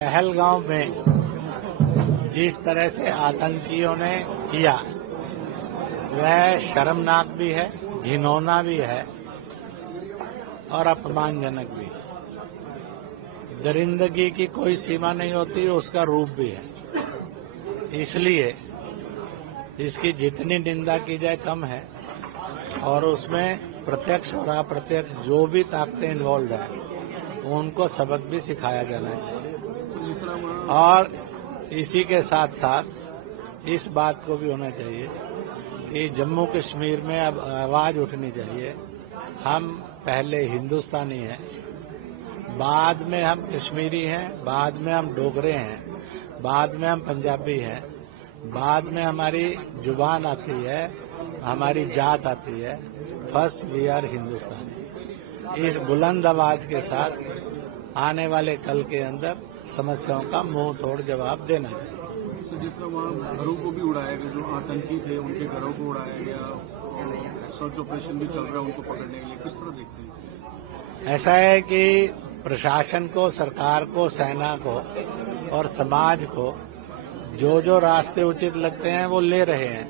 पहलगांव में जिस तरह से आतंकियों ने किया वह शर्मनाक भी है, घिनौना भी है और अपमानजनक भी है। दरिंदगी की कोई सीमा नहीं होती, उसका रूप भी है। इसलिए इसकी जितनी निंदा की जाए कम है और उसमें प्रत्यक्ष और अप्रत्यक्ष जो भी ताकतें इन्वॉल्व हैं उनको सबक भी सिखाया जाना चाहिए। और इसी के साथ साथ इस बात को भी होना चाहिए कि जम्मू कश्मीर में अब आवाज उठनी चाहिए। हम पहले हिंदुस्तानी हैं, बाद में हम कश्मीरी हैं, बाद में हम डोगरे हैं, बाद में हम पंजाबी हैं, बाद में हमारी जुबान आती है, हमारी जात आती है। फर्स्ट वी आर हिंदुस्तानी। इस बुलंद आवाज के साथ आने वाले कल के अंदर समस्याओं का मुंह तोड़ जवाब देना चाहिए। सर, जिस तरह वहाँ घरों को भी उड़ाया गया, जो आतंकी थे उनके घरों को उड़ाया गया, सर्च ऑपरेशन भी चल रहा है उनको पकड़ने के लिए, किस तरह देखते हैं? ऐसा है कि प्रशासन को, सरकार को, सेना को और समाज को जो जो रास्ते उचित लगते हैं वो ले रहे हैं,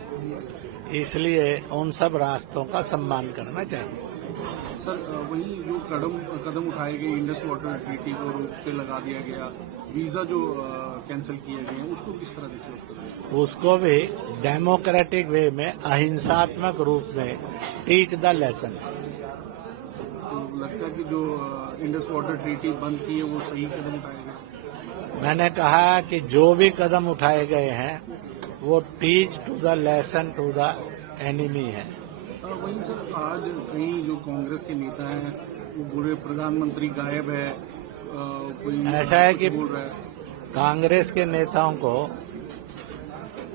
इसलिए उन सब रास्तों का सम्मान करना चाहिए। सर, वही जो कदम उठाए गए, इंडस वाटर ट्रीटी को रोक पे लगा दिया गया, वीजा जो कैंसिल किए गए हैं, उसको किस तरह देखते हैं? उसको भी डेमोक्रेटिक वे में, अहिंसात्मक रूप में टीच द लेसन। तो लगता है कि जो इंडस वाटर ट्रीटी बंद की है वो सही कदम उठाए गए? मैंने कहा कि जो भी कदम उठाए गए हैं वो teach to the lesson to the enemy है। वहीं सर, आज कहीं जो कांग्रेस के नेता हैं वो पूरे प्रधानमंत्री गायब है, कोई ऐसा है कि बोल रहा है। कांग्रेस के नेताओं को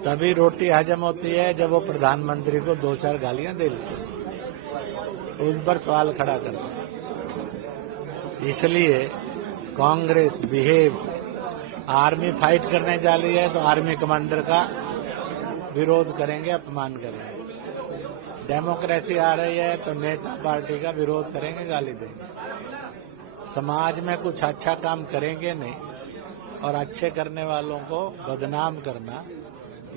तभी रोटी हजम होती है जब वो प्रधानमंत्री को 2-4 गालियां दे लेते, उन पर सवाल खड़ा करते हैं। इसलिए कांग्रेस बिहेव्स, आर्मी फाइट करने जा रही है तो आर्मी कमांडर का विरोध करेंगे, अपमान करेंगे। डेमोक्रेसी आ रही है तो नेता पार्टी का विरोध करेंगे, गाली देंगे। समाज में कुछ अच्छा काम करेंगे नहीं और अच्छे करने वालों को बदनाम करना,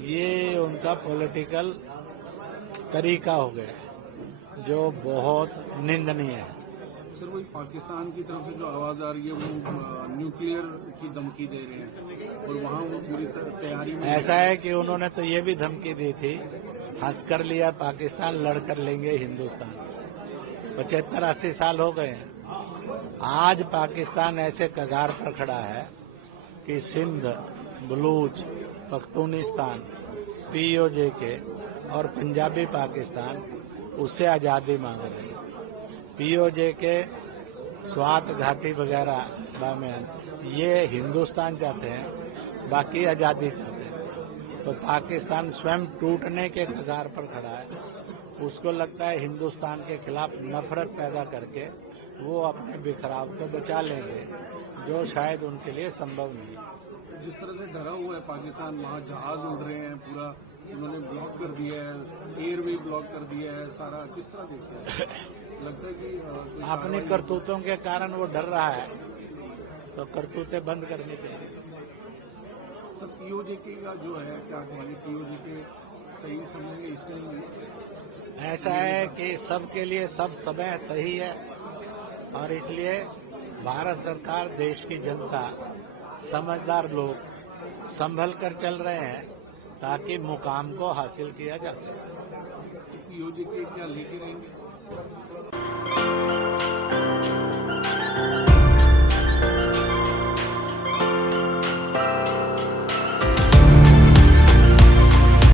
ये उनका पॉलिटिकल तरीका हो गया है जो बहुत निंदनीय है। सर, वही पाकिस्तान की तरफ से जो आवाज आ रही है वो न्यूक्लियर की धमकी दे रहे हैं और वहाँ वो पूरी तैयारी में। ऐसा है कि उन्होंने तो ये भी धमकी दी थी, हंस कर लिया पाकिस्तान, लड़ कर लेंगे हिंदुस्तान। 75-80 साल हो गए हैं। आज पाकिस्तान ऐसे कगार पर खड़ा है कि सिंध, बलूच, पख्तूनिस्तान, पीओजे और पंजाबी पाकिस्तान उससे आजादी मांग रहे हैं। पीओजे के स्वात घाटी वगैरह में ये हिंदुस्तान चाहते हैं, बाकी आजादी चाहते हैं। तो पाकिस्तान स्वयं टूटने के कगार पर खड़ा है। उसको लगता है हिंदुस्तान के खिलाफ नफरत पैदा करके वो अपने बिखराव को बचा लेंगे, जो शायद उनके लिए संभव नहीं है। जिस तरह से डरा हुआ है पाकिस्तान, वहाँ जहाज उड़ रहे हैं, पूरा उन्होंने ब्लॉक कर दिया है, एयरवे ब्लॉक कर दिया है, सारा किस तरह देखते हैं? लगता है कि अपनी करतूतों के कारण वो डर रहा है, तो करतूतें बंद करनी चाहिए। सर, पीओजे का जो है, क्या कहेंगे, पीओजे के सही समय इस टाइम? ऐसा है कि सबके लिए सब समय सही है और इसलिए भारत सरकार, देश की जनता, समझदार लोग संभल कर चल रहे हैं ताकि मुकाम को हासिल किया जा सके। पीओजे के क्या लेके रहेंगे?